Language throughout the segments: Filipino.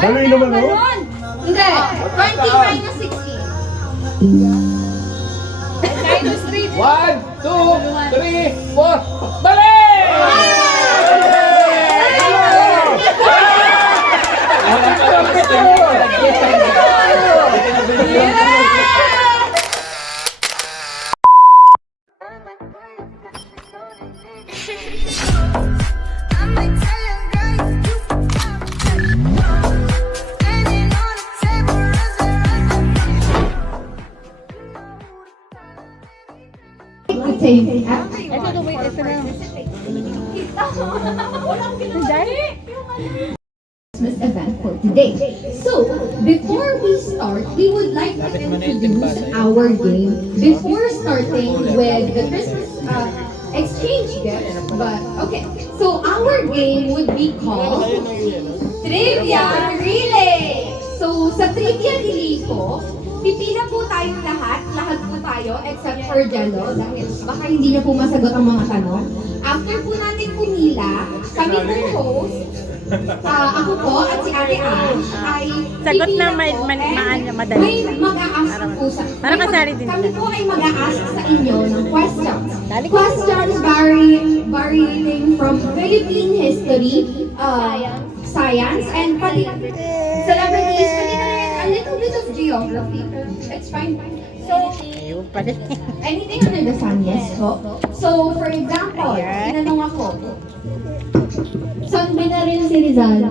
Daloy naman, no? Hindi. 20 minus 16. Minus 3. 1, 2, 3, 4. Bali! Christmas event for today. So, before we start, we would like to introduce our game before starting with the Christmas exchange gifts. But, okay, so our game would be called Trivia Relay. So, sa Trivia Relay po, pipila po tayong lahat po tayo except for Jello dahil baka hindi na po masagot ang mga tanong. After po natin pumila, kami po host, ako po at si Ate Ash ay Sagot na madali. madali. May mag-a-ask po sa Para kasali din kami sila. po ay mag-a-ask sa inyo ng questions. Dali ko. Questions varying from Philippine history, science, and celebrities, pwede na rin a little bit of geography. It's fine. So, Ayun pala. anything under the sun, yes po. So, for example, tinanong ako, saan binaril si Rizal?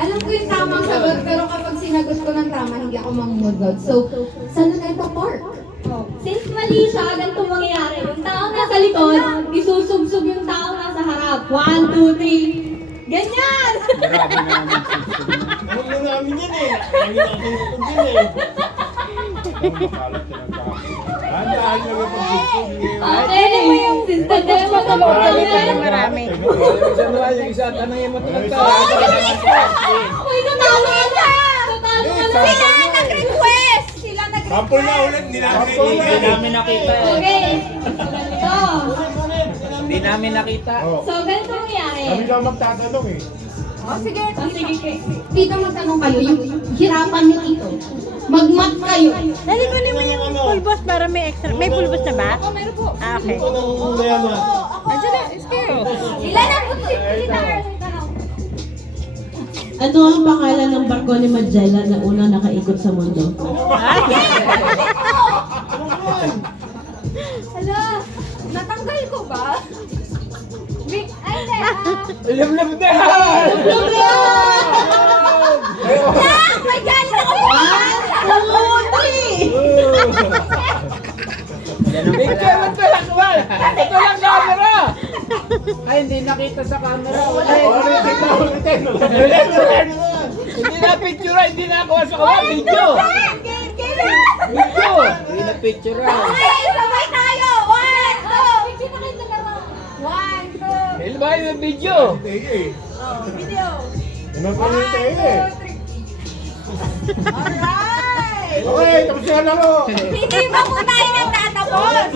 Alam ko yung tamang sagot, pero kapag sinagot ko ng tama, hindi ako mangungod. So, saan na nagpa-park? Since mali siya, ganito mangyayari. Yung tao nasa likod, isusubsub yung tao nasa harap. 1, 2, 3. Ganyan! Grabe naman. Alam mo namin yan eh. Lagi natin itong din eh. Handaan nyo yung pag-ibig. Okay, ano mo yung sister ko yung Marami. Yung isa, tanongin mo ito ng tao. Uy, natalo ka na! Natalo ka na! Sila nag-request! Sila nag-request! Sample na ulit, hindi namin nakita. Okay. Ganito. Hindi namin nakita. So, ganito mangyayari. Kami lang magtatanong eh. Sige. Sige. Tita, magtanong kayo, yung hirapan niyo dito. Mag-mat kayo. Dali ko naman yung pulbos para may extra. May pulbos na ba? Oo, meron po. Ah, okay. Anong yan na? Andiyan na, scare. Ilan ang puti? Ano ang pangalan ng barko ni Magellan na unang nakaikot sa mundo? Hala, natanggal ko ba? Ay, hindi. Lam-lam na! May galit ako! Picture ito lang, Wal! Ito lang camera! Ay, hindi nakita sa camera. Ulitin. Hindi na picture, hindi na ako sa kawal. Video! Video! Hindi na picture. Okay, sabay tayo! 1, 2! 1, 2! Ilbay yung video! Video! Ano pa yung tayo eh? Alright! Okay, tapos na laro. Hindi ba po tayo nagtatapos?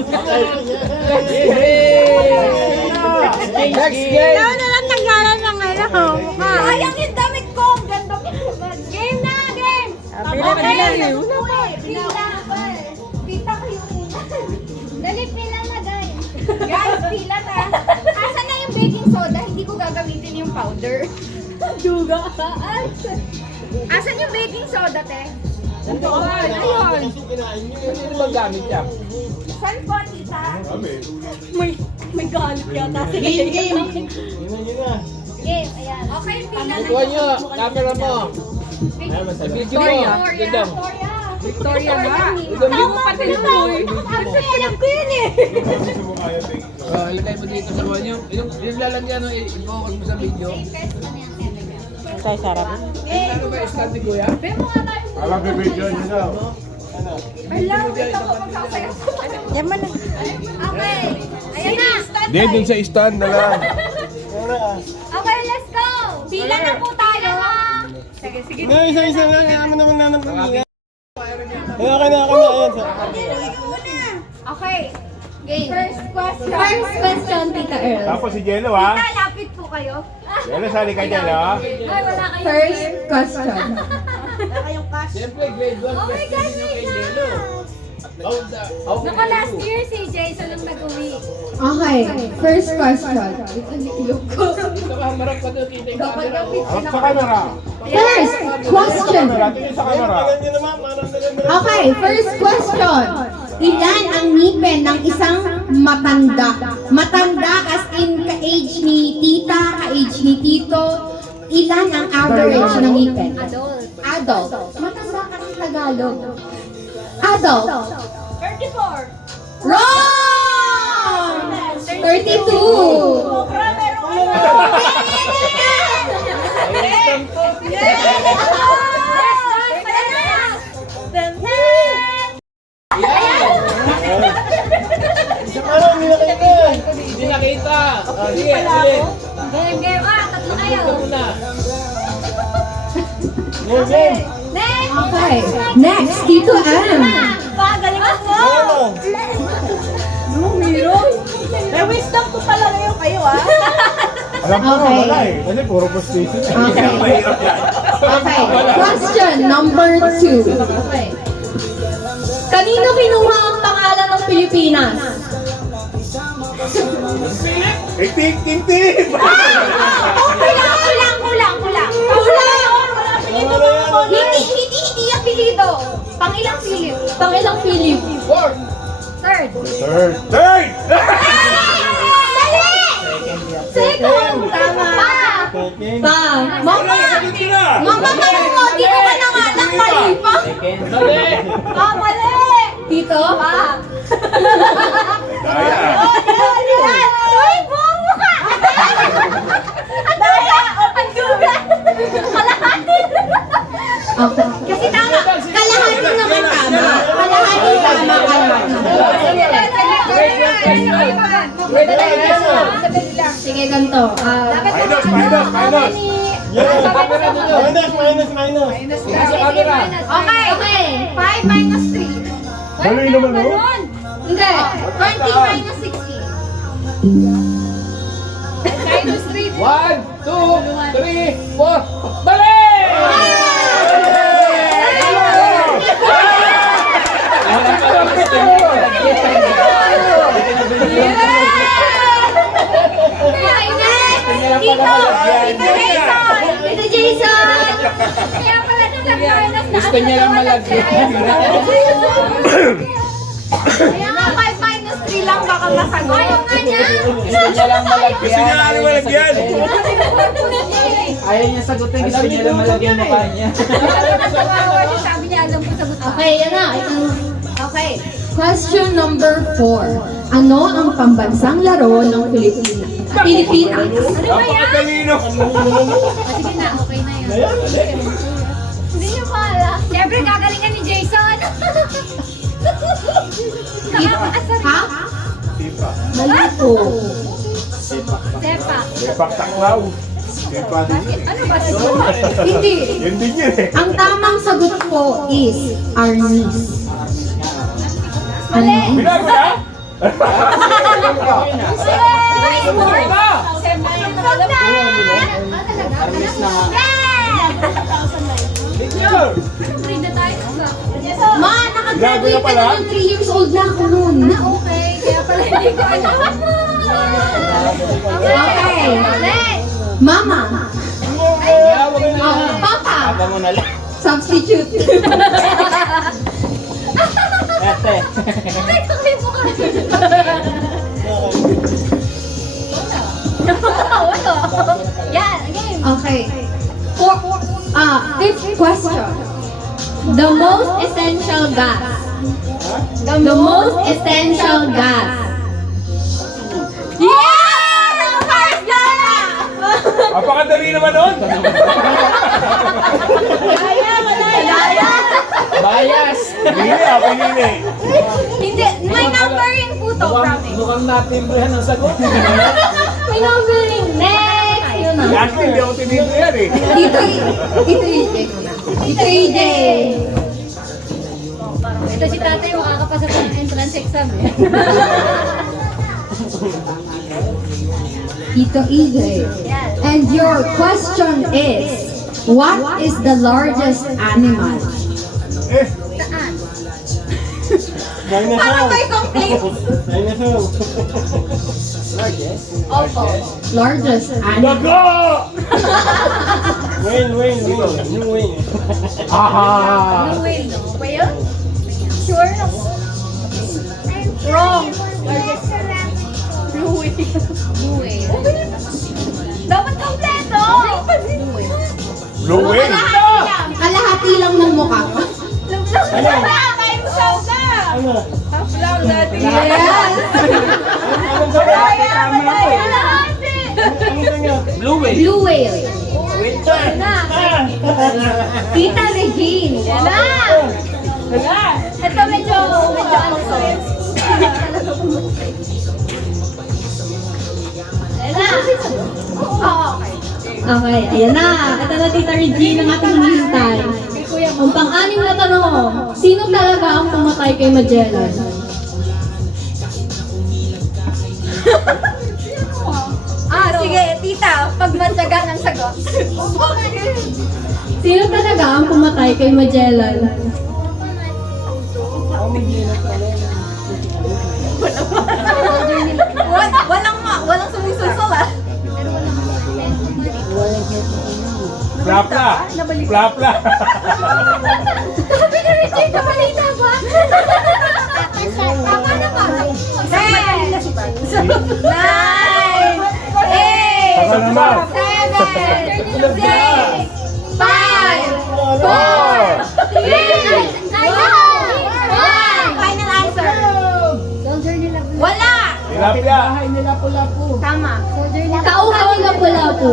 Next game! Ikaw na lang tanggalan ng ano, mukha. Sayang yung damit ko! Ang ganda ko! Game na! Game! Pila na yun. Pila! Pita kayo muna. Dali, pila na guys. Guys, pila na. Asan na yung baking soda? Hindi ko gagamitin yung powder. Juga ka. Asan yung baking soda, te? Ayun. Hindi ba gamit yan? Saan po, tita? Kami. May galit yata. Game! Yun na. Game, ayan. Okay, pila na. Ikuha nyo, camera mo. Video mo. Ganda mo. Victoria nga. Ganda mo pati Kasi alam ko yun eh. Gusto mo kaya tingin. Ilagay mo dito sa buwan. Yung lalagyan mo, i-focus mo sa video. Tayo sarap. Ano ba, stand ni Kuya? Alam ko video nyo na. Alam, dito ko magsasayaw. Yan man. Okay. Ayan na. Hindi, dun sa stand na lang. Okay, let's go. Pila na po tayo ha. Sige, sige. Isa-isa lang. Kaya mo naman nanang pamilya. Okay na. Okay. Game. First question, Tita Earl. Tapos si Jello ha. Tita, lapit po kayo? Yan, sali ka dyan, ha? Ay, wala kayo. First question. Siyempre, grade 1 Oh my God, kay wait Jello. lang. Naka last year si Jason ang nag-uwi. Okay, first question. Ito ka, marap ka doon, kita yung camera. Harap sa camera. First question. Camera, tingin sa camera. Okay, first question. Ilan ang ngipin ng isang matanda? Matanda as in ka-age ni tita, ka-age ni tito. Ilan ang average ng ngipin? Adult. Adult. Matanda ka ng Tagalog. Adult. 34. Wrong! 32. Sobra, meron Hindi nakita. Sige, ulit. Game, game. Tatlo kayo. Ito muna. Next! Okay. Next, Tito M. Pagalingan mo! May wisdom ko pala ngayon kayo, ah. Alam ko, Okay. wala eh. Kasi puro postation. Okay. Okay. Question number 2. Okay. Kanino kinuha ang pangalan ng Pilipinas? Tip, tip, tip! Kulang! Hindi apelido. Pangilang Philip. Pangilang Philip. Fourth. Third. Third! Third! Mali! Second. Tama. Pa. Mama! Sagot ko na! Mama, meron mo! Dito ka na nga ng mali pa. Mali. Mali! Tito? Pa. Kaya. Uy, buong mukha! Daya! Ang duga! Kalahati! Okay. Kasi tama. Kalahati naman tama. Kalahati tama. Sige, ganito. Minus, minus, minus! Minus! Sa camera. Okay. 5 minus 3. Dali naman, no? Hindi. 20 minus 60. Minus 3. 1, 2, 3, 4. Mali! Okay, next! Dito! Dito, Jason! Dito, Jason! Kaya pala nag-minus na. Gusto niya lang malagyan. Kaya nga 5 minus 3 lang baka masagot. Ayaw nga niya! Gusto niya lang malagyan. Gusto niya lang malagyan. Ayaw niya sagutin. Gusto niya lang malagyan mukha niya. Sabi niya alam ko sagot ko. Okay, yan na. Okay. Question number 4. Ano ang pambansang laro ng Pilipinas? Pilipinas. Ano ba yan? Napakatalino! Sige na, okay na yun. Hindi niyo pa alam. Siyempre, gagalingan ni Jason. Nakakaasar. Ha? Tipa. Mali po. Sepak. Tipak taklaw. Tipa din yun. Ano ba ito? Hindi. Yun din yun eh. Ang tamang sagot po is Arnis. Mali. Binago na? Sport? Sepak na. Armis na nga. Picture! Read na tayo. Ma, Gago nakagraduate na ka pala? na nun. 3 years old na ako nun. Okay, kaya pala hindi ko alam. Okay. Next. Mama. Papa. Papa mo na lang. Substitute. Ete. Ay, tuloy mo kasi. Wala. Yan, game. Okay. Fifth question. The most essential gas. The most essential gas. Yeah! First na! Napakadali naman nun! Daya! Bias. Hindi ako yun eh. Hindi, may numbering po to, promise. Mukhang natimbrihan ang sagot. May numbering. Next. Yun na. Actually, hindi ako tinito yan eh. Dito EJ. Dito EJ. Ito si tatay makakapasa ng entrance exam eh. Tito EJ. And your question is, what is the largest animal? Dinosaur. Parang may complaint. Dinosaur. Opo. Largest animal. Win. Aha! Wait, no? Ba yun? Sure na po. Wrong. Blue whale. Blue whale. Dapat kompleto! Blue whale! Kalahati lang ng mukha. Time's up na! Ano? Half lang natin. Yes! Anong sabi? Anong kanya? Blue whale! Blue whale. Winter. Tita Regine. Yan na! Ito medyo ano to. Yan na! Oo, okay. Okay, ayan na. Ito na Tita Regine ang ating hinihintay. Ang pang-anim na tanong, sino talaga ang pumatay kay Magellan? Sige, tita, pag matyaga ng sagot. Sino talaga ang pumatay kay Magellan? Walang sumusulsol ah. Plapla! Plapla! Sabi ni Richard, nabalita ba? Tama naman. 10, 9, 8, Tagal naman! 7, 6, 5, 4, 3, 2, 1. Final answer. Wala! Tilapia! Tama. Kauhaw ng lapu-lapu.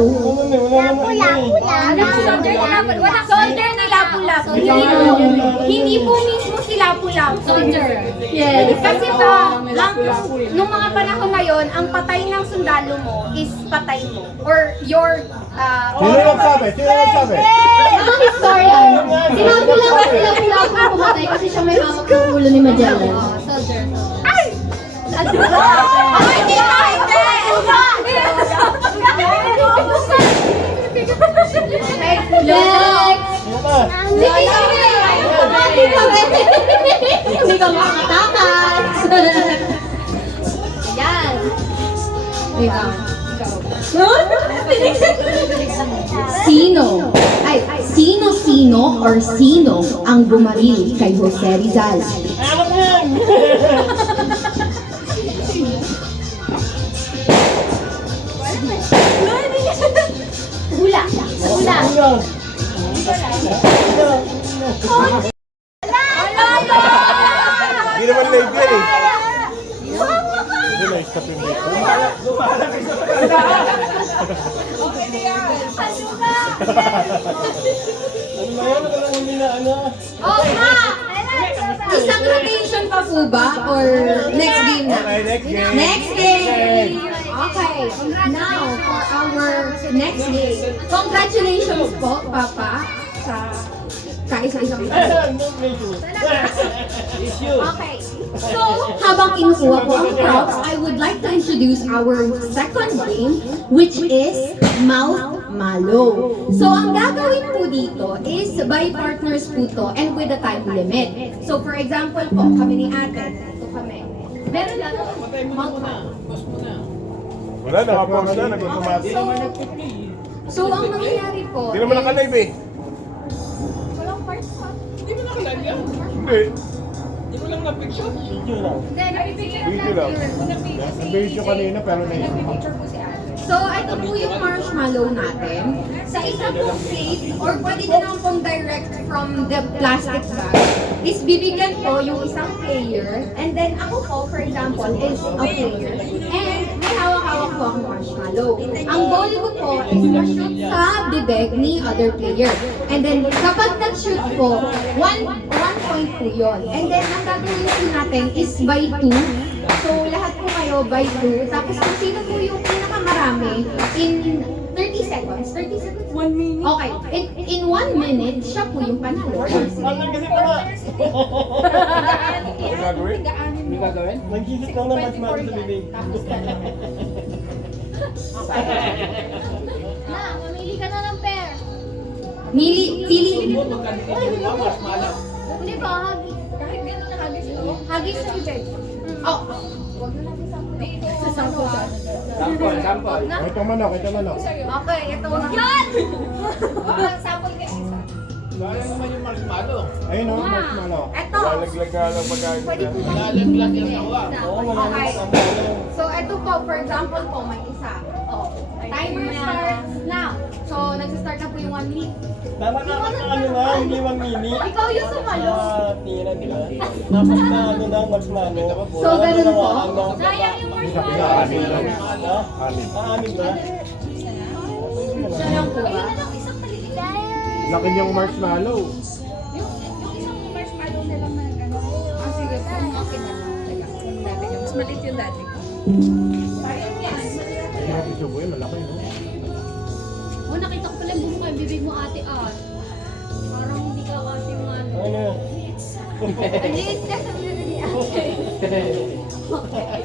Soldier ni Lapu-Lapu. Hindi po mismo si Lapu-Lapu. Soldier. Yes. Kasi po, nung mga panahon na yon, ang patay ng sundalo mo is patay mo. Or your... Sino nagsabi? Ang historian, sinabi lang kasi lapu-lapu ang pumatay kasi siya may hawak ng ulo ni Magellan. Soldier. Ay! Ay, hindi na, hindi! Next! Sige, sige! Hindi ka makatakas! Yan. Sino? Sino or sino ang bumaril kay Jose Rizal? Alam mo yan! Hula. Hula. Hindi naman live yan eh. Hindi na stop yung live. Ano ba yan? Ano hindi na ano? Oh, ma! Isang rotation pa po ba? Or next game na? Okay, next game. Next game! Okay, now for our next game. Congratulations po, Papa, sa kaisa-isang Okay. So, habang kinukuha ko ang props, I would like to introduce our second game, which is Mouth Malo. So, ang gagawin po dito is by partners po to and with a time limit. So, for example po, kami ni ate, ito kami. Meron lang mouth malo. Wala, nakapost na, nag-automatic. So, ang mangyayari po Hindi naman naka-live eh. Walang parts pa. Hindi. Video lang. Hindi, nabibigyan Video lang. Nag-video kanina pero Nag-picture po si ate. So, ito po yung marshmallow natin. Sa isa pong plate, or pwede na naman pong direct from the plastic bag, is bibigyan po yung isang player, and then ako po, for example, is a player, and may hawak-hawak po ang marshmallow. Ang goal ko po is ma-shoot sa bibig ni other player. And then, kapag nag-shoot po, one point po yun. And then, ang gagawin po natin is by 2. So, lahat po kayo by 2. Tapos, kung sino po yung pinakamarami, in 30 seconds. 30 seconds? 1 minute? Okay. In 1 minute, siya po yung panalo. Parang kasi pala. Ang gagawin? gagawin? Mag-isip lang ng marshmallow sa bibig. Tapos ka na. Na, mamili ka na ng pair. Pili. Hindi ba, hagis. Kahit gano'n na hagis to. Hagis sa bibig. Oh. Huwag na natin sample. Sample. Na. Ito manok. Okay, ito na. Yan! Sample ka isa. Sayang naman yung marshmallow. Ayun o, marshmallow. Ito. Lalaglag ka lang pagkain. Pwede po ba? Lalaglag yung tawa. Oo, Okay. marshmallow. So, ito po, for example po, may isa. Oh. Timer starts now. So, nagsa-start na po yung 1 minute. Dapat na ano na, hindi 1 minute. Ikaw yung sumalo. Tira, di ba? Dapat na ano na, marshmallow. So, ganun po? Sayang yung Amin lang. marshmallow. Amin ba? Sayang po ba? Ayun na lang, isang maliit. Laki niyang marshmallow. Yung isang marshmallow na lang na gano'n. Ah, sige po. Okay na lang. Teka, ano natin yung mas maliit yung dati. Sayang yan. Hindi natin subuhin, malaki no? Oh, nakita ko pala yung bumo kay bibig mo ate Parang hindi ka kasi man. Ano? Ang liit na sa bibig niya.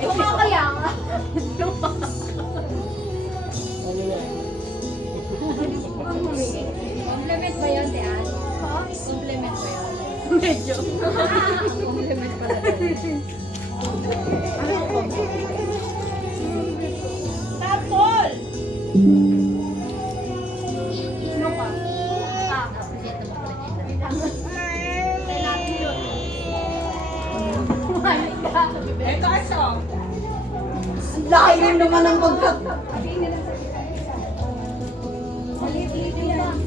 Kumakaya ka. Ano na? Compliment ba yun, Tian? Compliment ba yun? Medyo. Compliment pala daw. Tapol! Sino ka? Ah, kailangan yun. Ito aso. Ang laki rin naman ng pagkat. Sabihin nila sa maliit-liit yung box.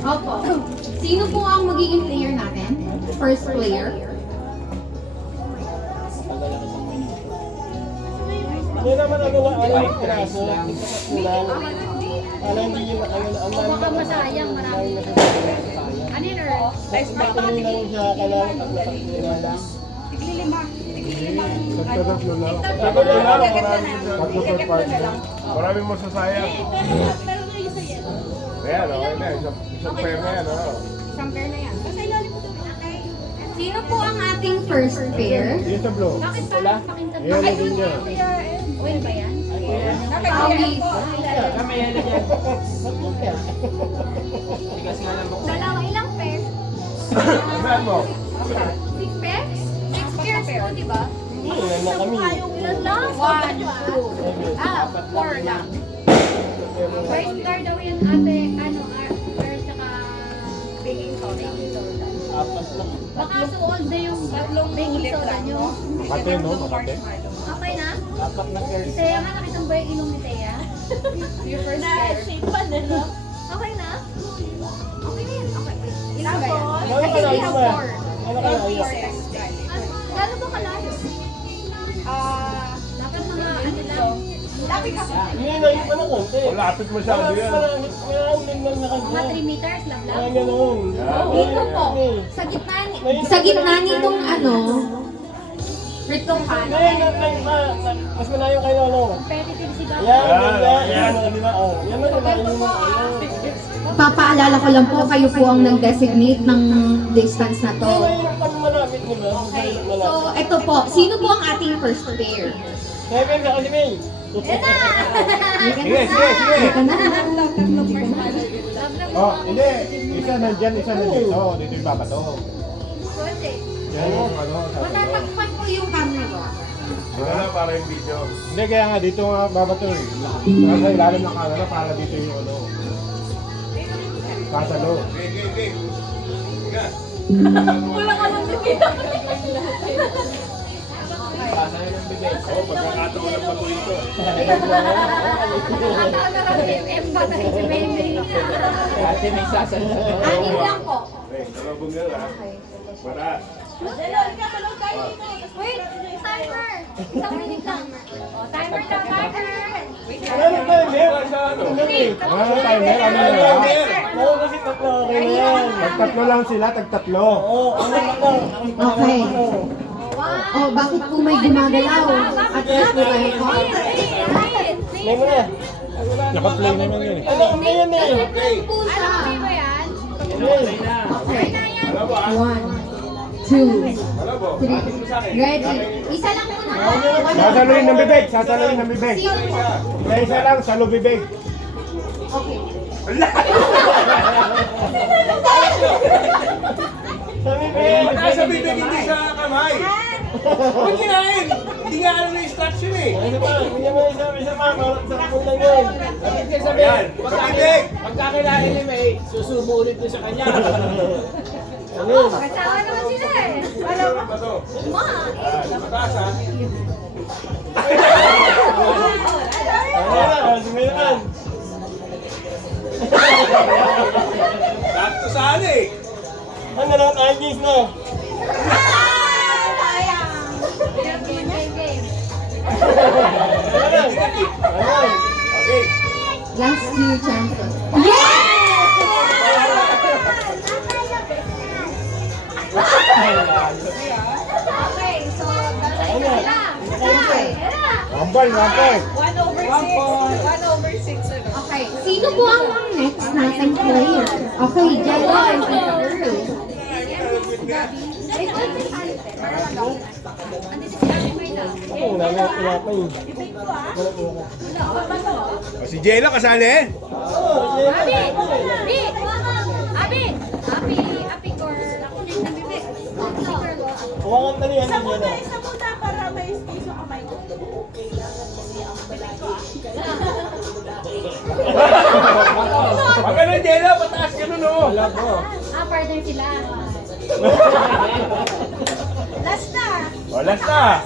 Opo. Sino po ang magiging player natin? First player? Hindi naman ano na, ano yung piraso. Alam hindi yun, ang Baka masayang, marami. Ano yun, Earl? Patuloy lang siya, kailangan pagpapatuloy lang. Tiglilima. Tiglilima. Tatlo lang. Tatlo lang. Tatlo per part. Maraming masasayang. Pero may isa yan. Ayan, okay na. Isang pair na yan, ano? Isang pair na yan. Basta ilalim mo ito. Sino po ang ating first pair? Yung sa blue. Bakit parang pakintab? Ayan, lagyan niya. Oil ba yan? Bakit Awis. Kami yan dyan. Tigas nga lang ako. Dalawa, ilang pair? Saan mo? 6 pairs? 6 pairs po, di ba? Ilan na kami. Ilan lang? 1, 2, 4 lang. First car daw yun, ate, ano, first tsaka baking soda. Apat lang. Baka so old na yung tatlong baking soda nyo. Makate, no? Makate. Okay na? Apat na pair. Si Thea nga, nakita mo ba yung ilong ni Thea? Your first pair. Na-shape pa na, no? Okay na? Okay na yan. Okay. Ilan ba yan? Ano ka na? We have 4. Ano ka na? Gano'n ba kalayo? Dapat mga ano lang. Lapit ka. Hindi na yung ano konti. Lapit masyado yan. Maraming lang na Mga kanina. 3 meters, love Mga love. ganun. Dito po, sa gitna ni... Sa gitna nitong ano, rituhan. Ngayon, mas malayo kayo, ano? Competitive si Doc. Yan, yan, di ba? Oh, yan ang malayo mo. Papaalala ko lang po, kayo po ang nag-designate ng distance na to. Ngayon, pag malapit, di ba? Okay, so ito po, sino po ang ating first pair? Kevin, sa kasi May. Yan na! Sige, sige, sige. Ito na. Oh, hindi. Isa nandyan, isa nandito. Oh, dito yung babato. Pwede. Yan yung ano. Matatakpan po yung camera. Wala para yung video. Hindi, kaya nga dito nga babato eh. Nasa ilalim ng camera para dito yung ano. Kasalo. Wala ka lang dito. Oo, pagkakataon ng bato ito. Nakataon na lang yung M-ba na si Baby. Ate may sasalita. Anim lang po. Talabong nga lang. Para. Wait, timer. Isang minute lang. Oh, timer lang, timer. Ano timer? Ano timer? Ano lang? Oo, kasi tatlo. Okay na yan. Tagtatlo lang sila, tagtatlo. Oo, ano lang. Okay. Oh, bakit po may gumagalaw? At least po kayo po. Play mo na. Naka-play naman yun eh. Ano, hindi yan eh. Po siya. Ano ba yan? Okay. Okay. Na yan. 1, 2, 3. Ready? Isa lang muna. Sasaluhin ng bibig, sasaluhin ng bibig. Isa lang, salo bibig. Okay. Mataas sa bibig, hindi sa kamay. Huwag kinain. Hindi nga alam na instruction eh. Isa pa, sakot lang yun. Ayan, sa bibig. Pagkakilala ni May, susubo ulit doon sa kanya. Kasama naman sila eh. Alam mo ba ito? Mataas ha? Sakto saan eh. Ano na, Agis na. Sayang. Game. Okay. Last 2 chances. Okay, so dalawa sila. Okay. Ambal, ambal. 1/6. Okay, sino po ang next nating player? Okay, Jello and Tita Earl. Wala pa yun. Si Jela kasali? Abi, or bibig. Huwag ang talihan niya na. Isa muna para may space yung kamay ko. Pag ano Jela, pataas ka nun oh. Wala po. Partner sila. Last na. Walas na.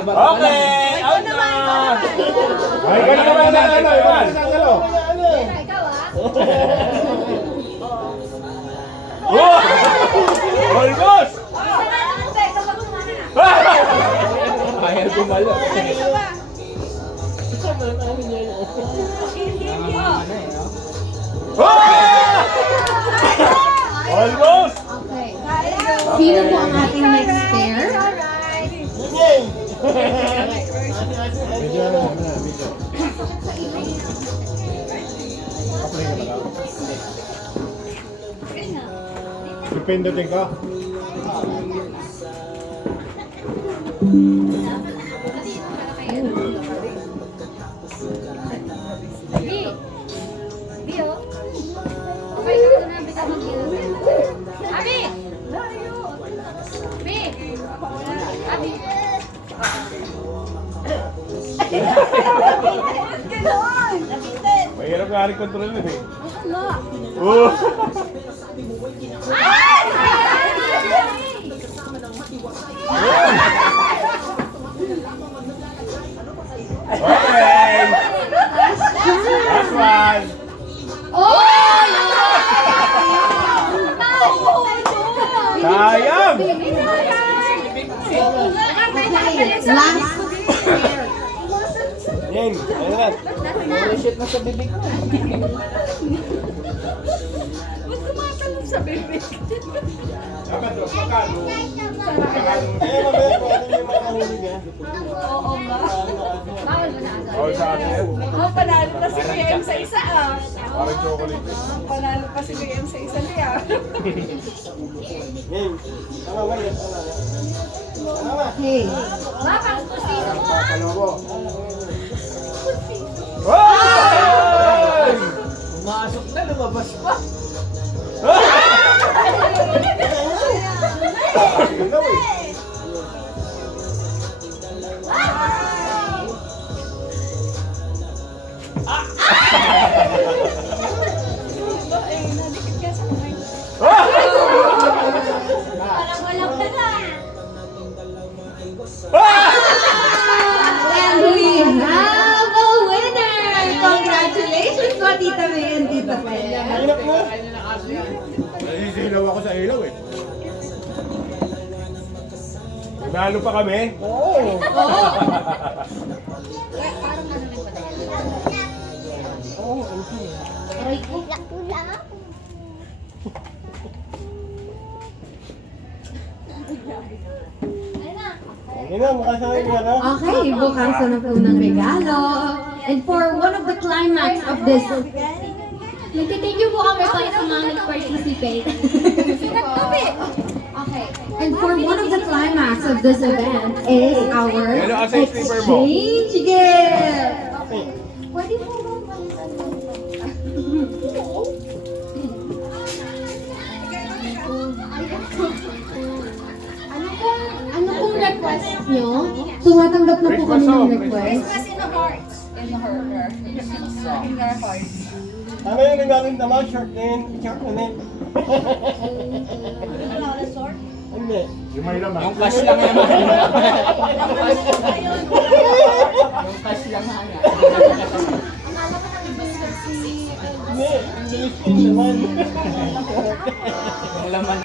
Okay, out na. Ay, ganun naman na ano, iwan. Sasalo. Ikaw Oh! Almost! Ayaw gumalo. Almost! Okay. Sino po ang ating next pair? Medyo ano, medyo. Dipindutin ka. Mahirap nga rin kontrol yun eh. Oh! Okay! Last one! Sayang! Last Yan, ayun na. Shit na sa bibig ko. Ba't kumakalong sa bibig? Dapat doon, pagkano? Eh, mabaya po, ano yung mga nahulog eh? Oo ba? Bawal mo na agad. Oh, sa akin. Panalo pa si PM sa isa ah. Parang chocolate. Panalo pa si PM sa isa niya. Yan. Tama ba? Yan, tama. Tama. Okay. Bakang pustiso mo ah. Ano ko? Hoy! Pumasok na, lumabas pa. Ganda mo eh. Nadikit ka sa kamay. Parang walang pala. And we have a winner! Congratulations po, Tita May and Tita Pe. Hirap mo. Nasisilaw ako sa ilaw eh. Nalo pa kami? Oo. Parang ano rin pala yan. Aray ko. Yan na, makasabi ka na. Okay, bukasan na po ng regalo. And for one of the climax of this Nagtitake you po kami para sa mga nag-participate. Nagtabi. Okay. And for one of the climax of this event is our Ano ang safe sleeper mo? exchange gift. Pwede po ba Ano pong request nyo? Tumatanggap na po kami ng request. Christmas in the hearts. In her hearts. Tama yung nagamit naman, short na yun. Short na yun. Hindi. Yung may laman. Yung cash lang yan. Yung cash lang yan. Hindi. Hindi naman. Yung laman.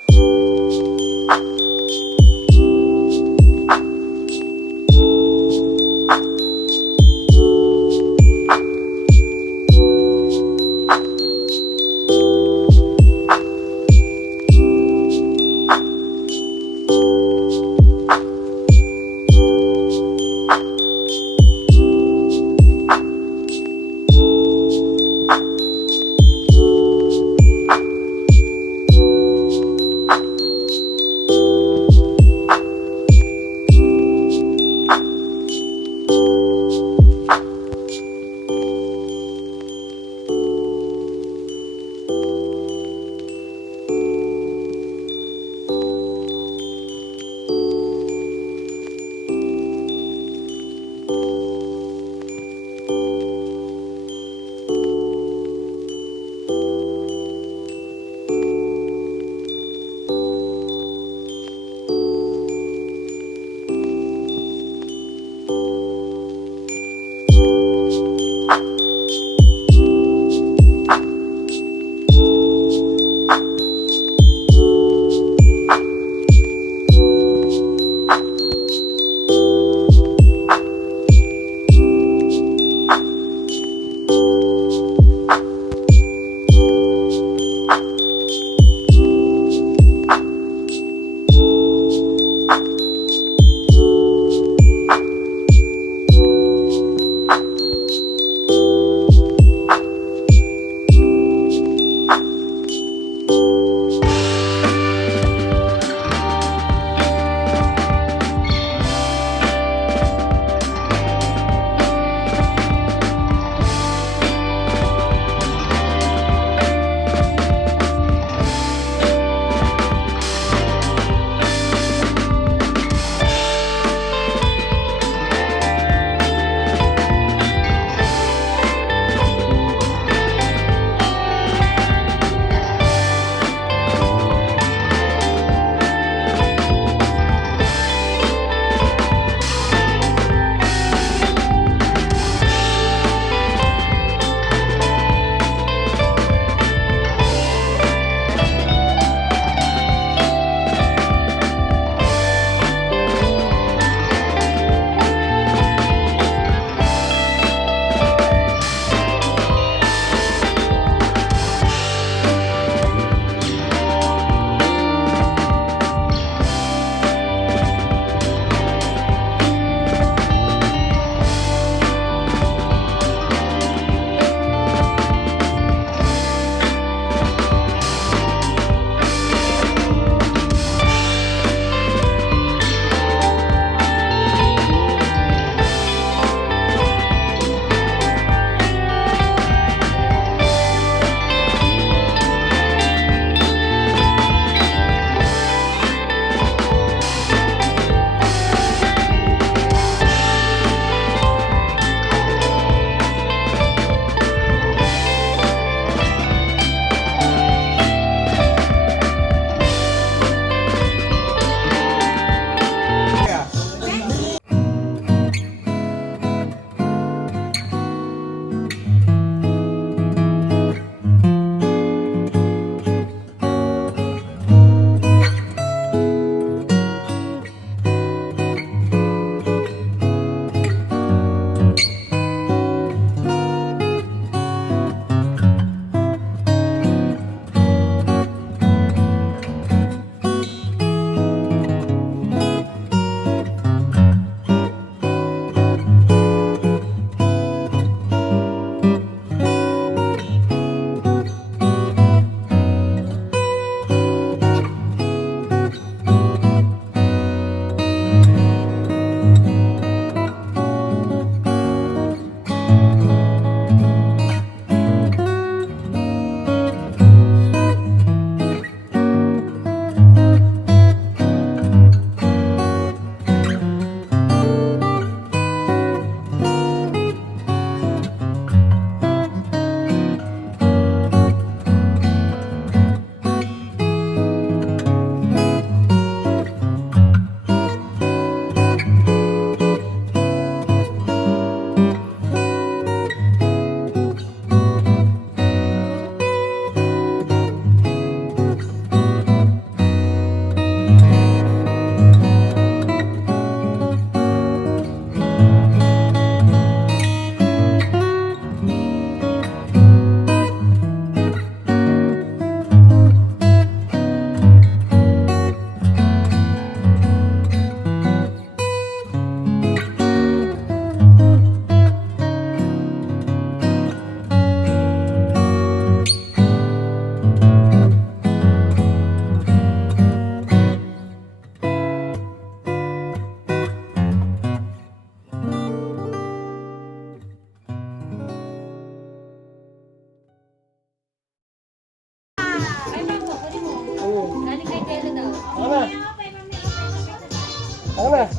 To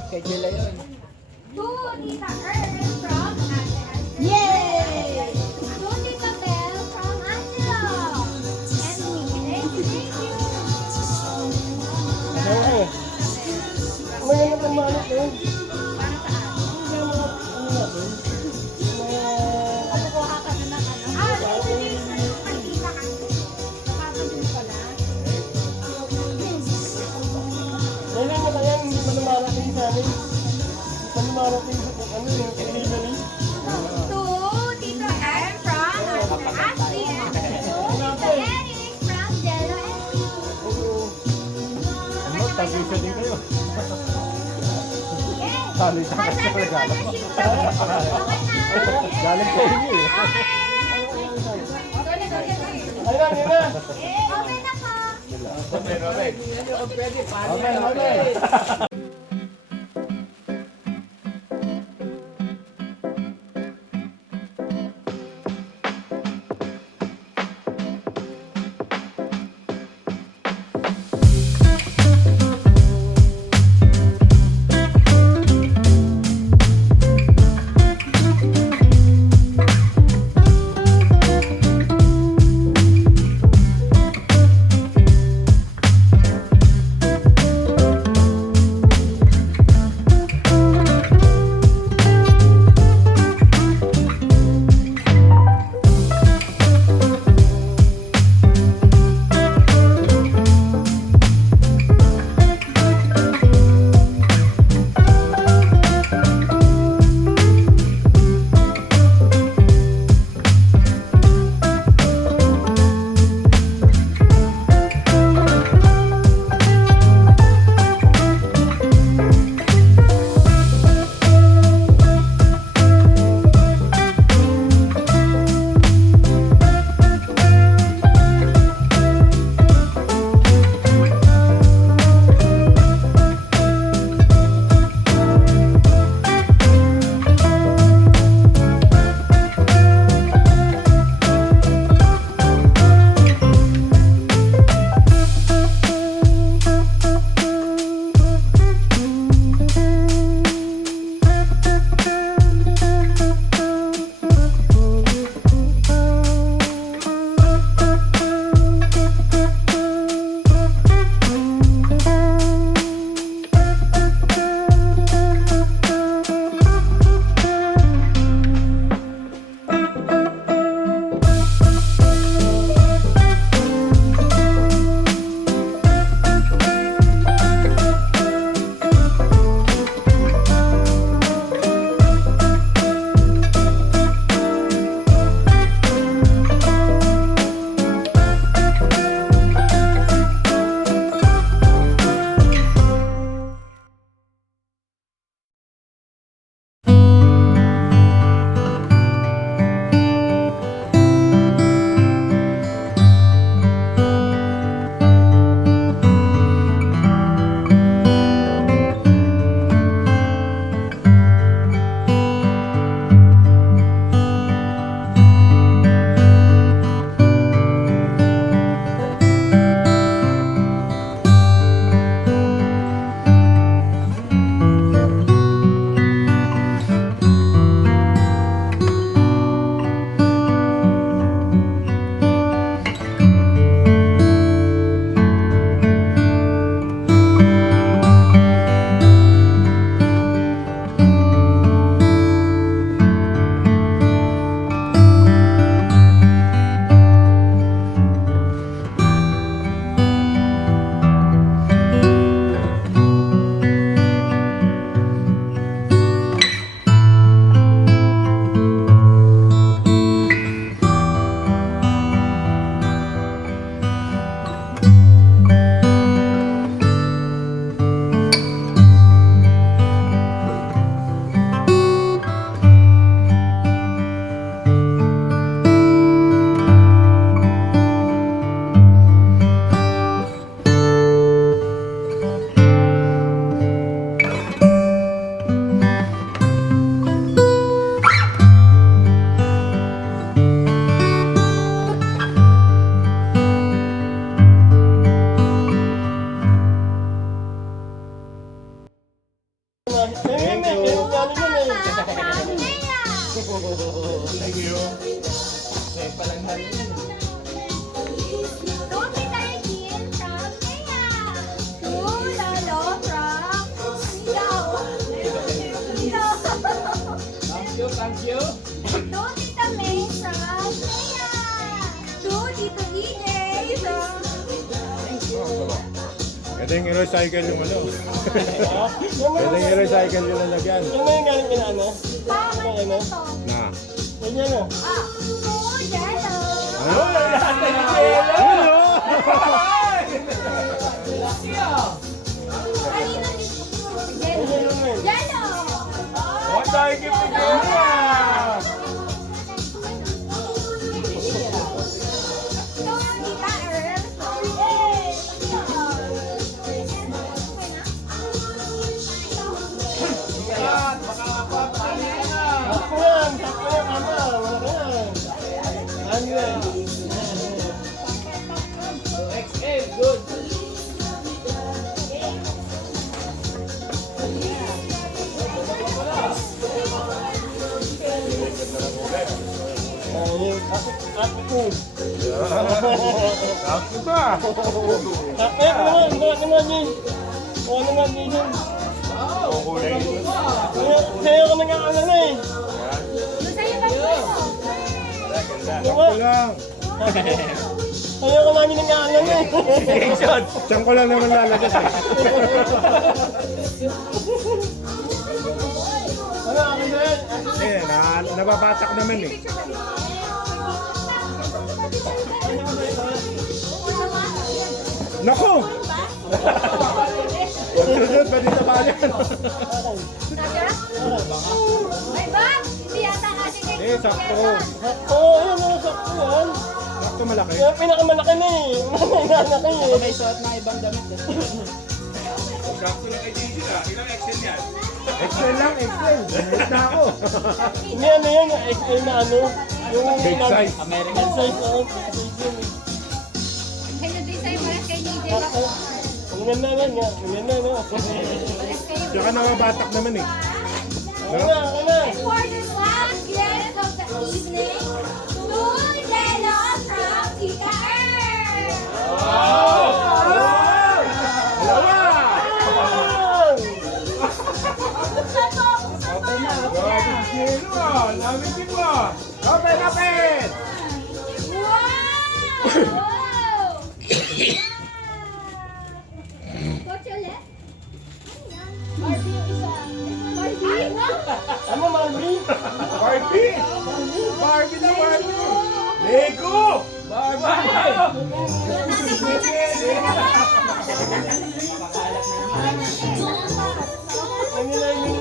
Tita Earth from Ate Angela. Yay! To Tita Belle from Angelo. And me. Thank you. May naman manok eh. Para saan? Kukuha ka na ng ano? Invitation yung pagkita kasi. Nakakadun pala. Kailan na kaya hindi pa lumarating sa amin? Hindi pa lumarating sa ano yung delivery. To Tito M from Ashley and to Tito Eric from Jello and Ano, tag-isa din kayo. Yes! Sali sa As kasi under regalo. partnership daw. Okay na. Galing sa inyo eh. Okay. Ayun na. Okay na po. Okay. Thank you. May palang narinig. To Tita Regine from Kaya. To Lolo from Ilaw. Thank you. To Tita May from Kaya. To Tito EJ from... Pwede yung i-recycle yung ano. Pwede yung i-recycle yung lalagyan. Ano yung galing ka na ano? Paman ito. Na. Ganyan o. Ah, to Jello. Kanina dito. Jello. Oh, tayo gift ni Kuya! To Tita Earl. Sakto yan, mama. Wala ka yan. Ano yan? XL, good. Ayun, ako po. Sakto ba? Ano naman yun? O ano naman yun? Kaya ka nag-aalala eh. Masaya ba yun? Sakto lang. Kaya ka namin nag-aalala eh. Diyan ko lang naman lalagay. Ano, akin na yan? Eh, nababatak naman eh. Naku! Sunod pa dito ba yan? Ay, ba? Hindi yata kasi kay Eh, sakto. Oo, ayun, ano, sakto yan. Sakto malaki. Kaya pinakamalaki na eh. Pinakamalaki eh. May suot ng ibang damit. Excel lang, Excel. Bumit na ako. Hindi, ano yan, XL na ano. Yung Big size. American size, oo. Big size yun eh. Hello din sa'yo, malas kay DJ. Ang ganda yan, nga. Ang ganda, no? Malas kayo. Tsaka nababatak naman eh. Ako na, ako na. For the last gift of the evening, to Jello from Tita Earl. Kapit, kapit! Wow! Coach ulit? Barbie yung isa. Barbie? Ay, wow! Ano, Marvin? Barbie! Barbie na Barbie! Lego! Ang nila yung